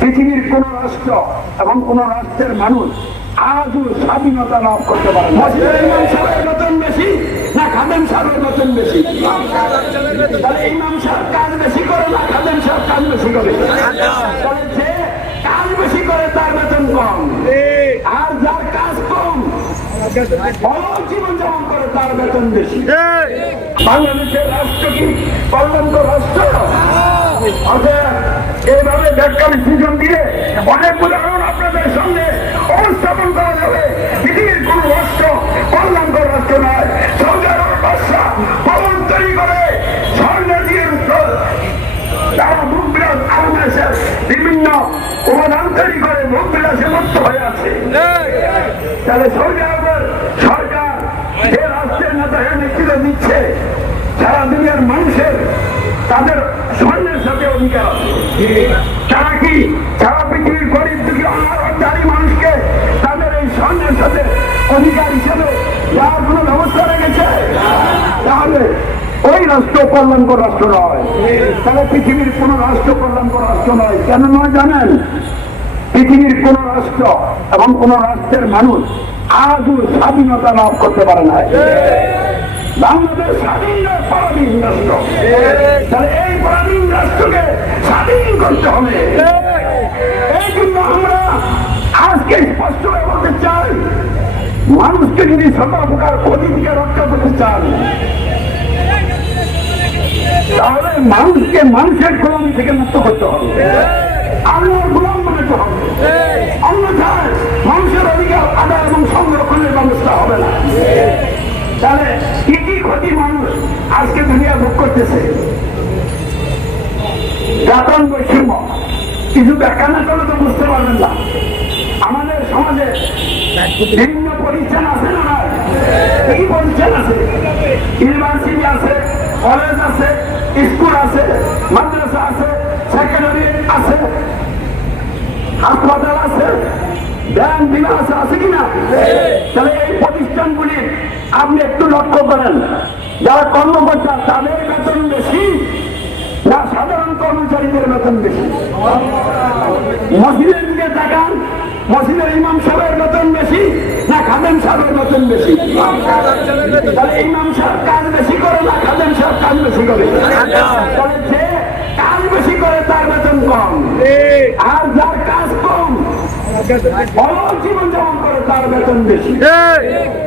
পৃথিবীর কোন রাষ্ট্র এবং কোন রাষ্ট্রের মানুষ আজও স্বাধীনতা লাভ করতে পারে বেতন বেশি না খাদেম সাহেবের বেতন বেশি? তাহলে ইমাম সাহেব কাজ বেশি করে না খাদেম সাহেব কাজ বেশি করে? তাহলে যে কাজ বেশি করে তার বেতন কম? আর যার কাজ কম জীবন যাপন করে তার বেতন বেশি। বাংলাদেশের রাষ্ট্র কি কল্যাণক রাষ্ট্র? এইভাবে ব্যাখ্যা বিশ্লেষণ দিয়ে অনেক উদাহরণ আপনাদের সঙ্গে উপস্থাপন করা যাবে। পৃথিবীর কোন রাষ্ট্র কল্যাণকর রাষ্ট্র নয়। সৌদি আরব বাদশাহ ভবন তৈরি করে স্বর্ণ দিয়ে তারা মুখ বিলাস আলমেশের বিভিন্ন তৈরি করে মুক্ত হয়ে আছে। তাহলে সৌদি আরবের সরকার যে রাষ্ট্রের নেতাকে নেতৃত্ব দিচ্ছে, সারা দুনিয়ার মানুষের তারা কি? সারা পৃথিবীর গরিব, দুঃখী অনারদারী মানুষকে তাদের এই স্বর্ণের সাথে অধিকার হিসেবে দেওয়ার কোনো ব্যবস্থা রেখেছে? তাহলে ওই রাষ্ট্র কল্যাণকর রাষ্ট্র নয়। তাহলে পৃথিবীর কোন রাষ্ট্র কল্যাণকর রাষ্ট্র নয়। কেন নয় জানেন? পৃথিবীর কোন রাষ্ট্র এবং কোন রাষ্ট্রের মানুষ আজও স্বাধীনতা লাভ করতে পারে না। বাংলাদেশ স্বাধীন রাষ্ট্র। তাহলে এই পরাধীন স্বাধীন মানুষকে যদি সকল প্রকার ক্ষতি রক্ষা করতে চান, তাহলে মানুষকে মানুষের গোলামি থেকে মুক্ত করতে হবে। আল্লাহর গোলাম বানাতে হবে। অন্যথায় মানুষের অধিকার, আদায় এবং সংরক্ষণের ব্যবস্থা হবে না। তাহলে কি কি ক্ষতি মানুষ আজকে দুনিয়া ভোগ করতেছে বেতন বৈষম্য কিছু ব্যাখ্যা না করলে তো বুঝতে পারবেন না। আমাদের সমাজে বিভিন্ন প্রতিষ্ঠান আছে না? কি প্রতিষ্ঠান আছে? ইউনিভার্সিটি আছে, কলেজ আছে, স্কুল আছে, মাদ্রাসা আছে সেকেন্ডারি আছে, হাসপাতাল আছে ব্যাংক বিমা আছে আছে কিনা তাহলে এই প্রতিষ্ঠানগুলি আপনি একটু লক্ষ্য করেন। যারা কর্মকর্তা, তাদের বেতন বেশি। সাধারণ কর্মচারীদের বেতন বেশি। মসজিদের দিকে তাকান মসজিদের ইমাম সাহেবের বেতন বেশি না খাদেম সাহেবের বেতন বেশি? তাহলে ইমাম সাহেব কাজ বেশি করে না খাদেম সাহেব কাজ বেশি করে? তাহলে যে কাজ বেশি করে তার বেতন কম। আর যার কাজ কম অলস জীবন যাপন করে তার বেতন বেশি।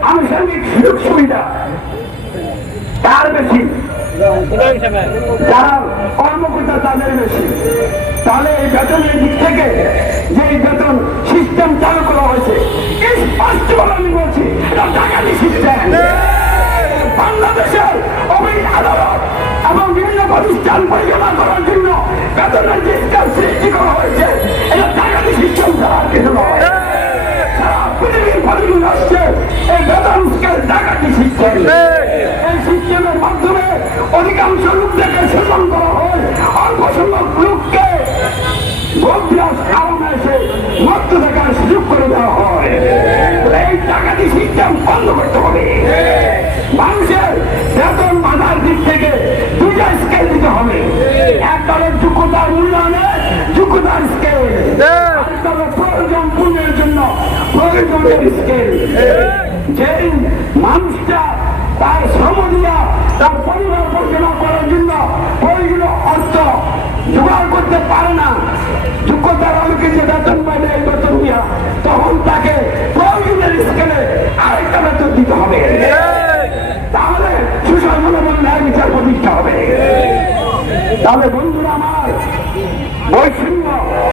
আনুষঙ্গিক সুযোগ সুবিধা তার বেশি। যারা কর্মকর্তা তাদের বেশি। তাহলে এই বেতনের দিক থেকে যে বেতন সিস্টেম চালু করা হয়েছে দলের যোগ্যতার মূল্যায়নে স্কেল তবে প্রয়োজন পূরণের জন্য প্রয়োজনের স্কেল যেই মানুষটা তার শ্রম দিয়া তার পরিবার পরিচালনা করার জন্য প্রয়োজনীয় অর্থ জোগাড় করতে পারে না। যোগ্যতার অনেকে যে বেতন পায় না এই বেতন দিয়া তখন তাকে প্রয়োজনের স্কেলে আরেকটা বেতন দিতে হবে। তাহলে সুশাসন এবং ন্যায় বিচার প্রতিষ্ঠা হবে। তাহলে বন্ধুরা আমার Boa